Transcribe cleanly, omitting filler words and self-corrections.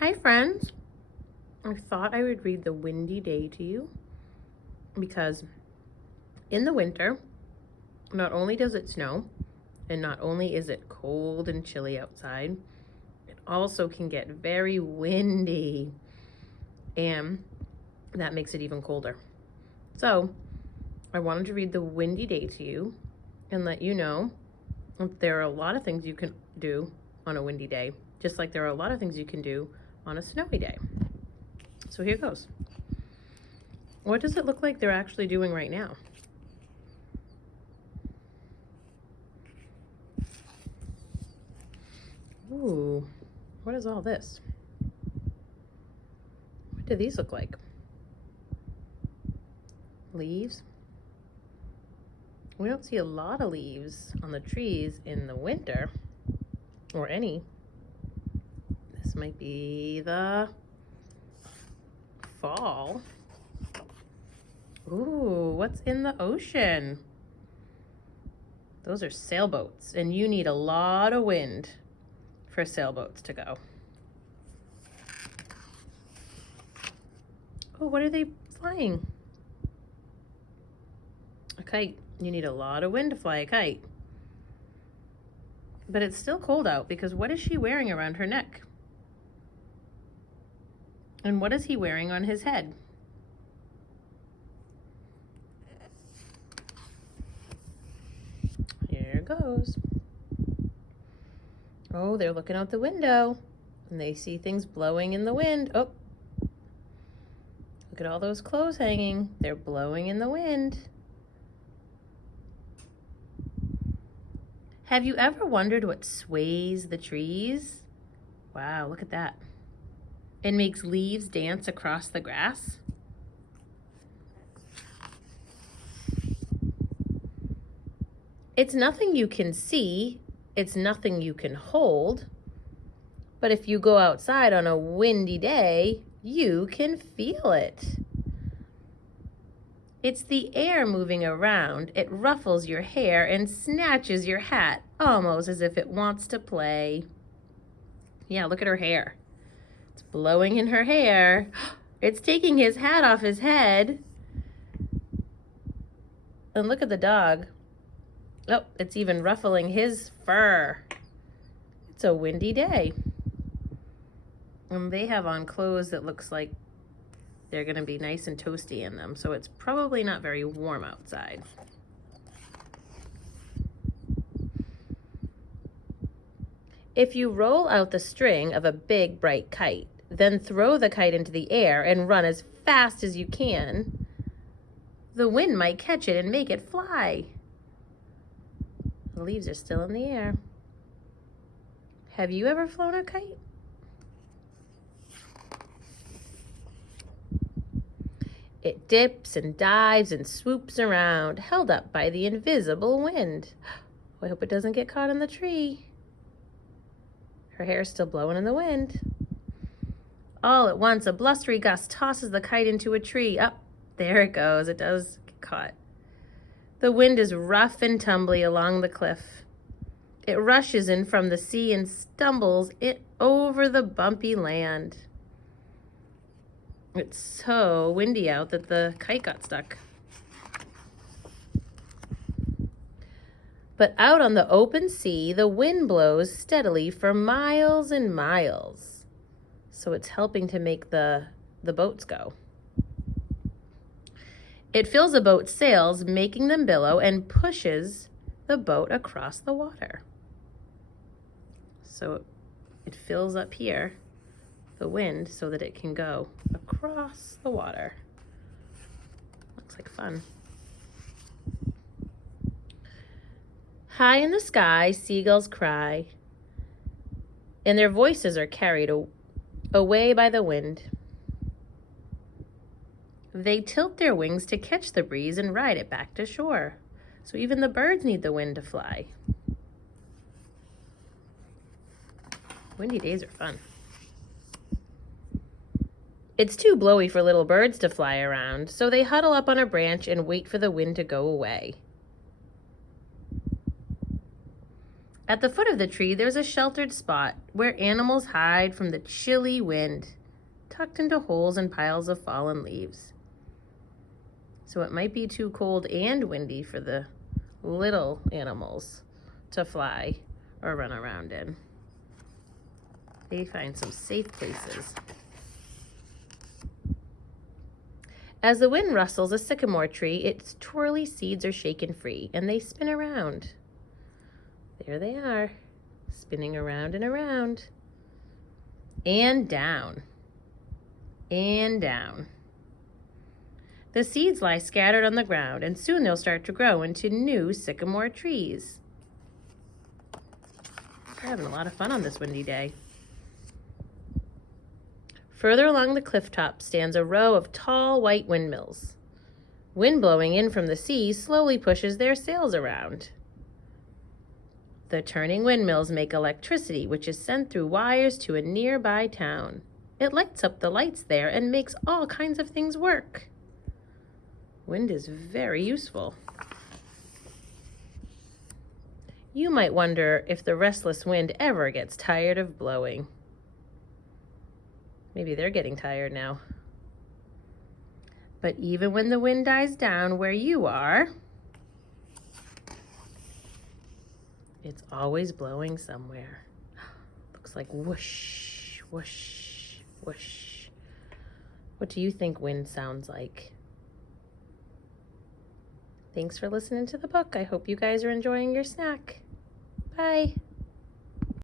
Hi friends, I thought I would read The Windy Day to you because in the winter, not only does it snow and not only is it cold and chilly outside, it also can get very windy and that makes it even colder. So I wanted to read The Windy Day to you and let you know that there are a lot of things you can do on a windy day, just like there are a lot of things you can do on a snowy day. So here goes. What does it look like they're actually doing right now? Ooh, what is all this? What do these look like? Leaves? We don't see a lot of leaves on the trees in the winter, or any. This might be the fall. Ooh, what's in the ocean? Those are sailboats, and you need a lot of wind for sailboats to go. Oh, what are they flying? A kite. You need a lot of wind to fly a kite. But it's still cold out because what is she wearing around her neck? And what is he wearing on his head? Here goes. Oh, they're looking out the window and they see things blowing in the wind. Oh, look at all those clothes hanging. They're blowing in the wind. Have you ever wondered what sways the trees? Wow, look at that. It makes leaves dance across the grass. It's nothing you can see. It's nothing you can hold. But if you go outside on a windy day, you can feel it. It's the air moving around. It ruffles your hair and snatches your hat, almost as if it wants to play. Yeah, look at her hair. It's blowing in her hair. It's taking his hat off his head. And look at the dog. Oh, it's even ruffling his fur. It's a windy day. And they have on clothes that looks like they're going to be nice and toasty in them, so it's probably not very warm outside. If you roll out the string of a big, bright kite, then throw the kite into the air and run as fast as you can, the wind might catch it and make it fly. The leaves are still in the air. Have you ever flown a kite? It dips and dives and swoops around, held up by the invisible wind. I hope it doesn't get caught in the tree. Her hair's still blowing in the wind. All at once, a blustery gust tosses the kite into a tree. Up, there it goes. It does get caught. The wind is rough and tumbly along the cliff. It rushes in from the sea and stumbles it over the bumpy land. It's so windy out that the kite got stuck. But out on the open sea, the wind blows steadily for miles and miles. So it's helping to make the boats go. It fills a boat's sails, making them billow, and pushes the boat across the water. So it fills up here, the wind, so that it can go across the water. Looks like fun. High in the sky, seagulls cry, and their voices are carried away by the wind. They tilt their wings to catch the breeze and ride it back to shore. So even the birds need the wind to fly. Windy days are fun. It's too blowy for little birds to fly around, so they huddle up on a branch and wait for the wind to go away. At the foot of the tree, there's a sheltered spot where animals hide from the chilly wind, tucked into holes and piles of fallen leaves. So it might be too cold and windy for the little animals to fly or run around in. They find some safe places. As the wind rustles a sycamore tree, its twirly seeds are shaken free, and they spin around. There they are, spinning around and around. And down. And down. The seeds lie scattered on the ground, and soon they'll start to grow into new sycamore trees. We're having a lot of fun on this windy day. Further along the cliff top stands a row of tall white windmills. Wind blowing in from the sea slowly pushes their sails around. The turning windmills make electricity, which is sent through wires to a nearby town. It lights up the lights there and makes all kinds of things work. Wind is very useful. You might wonder if the restless wind ever gets tired of blowing. Maybe they're getting tired now. But even when the wind dies down where you are, it's always blowing somewhere. Looks like whoosh, whoosh, whoosh. What do you think wind sounds like? Thanks for listening to the book. I hope you guys are enjoying your snack. Bye.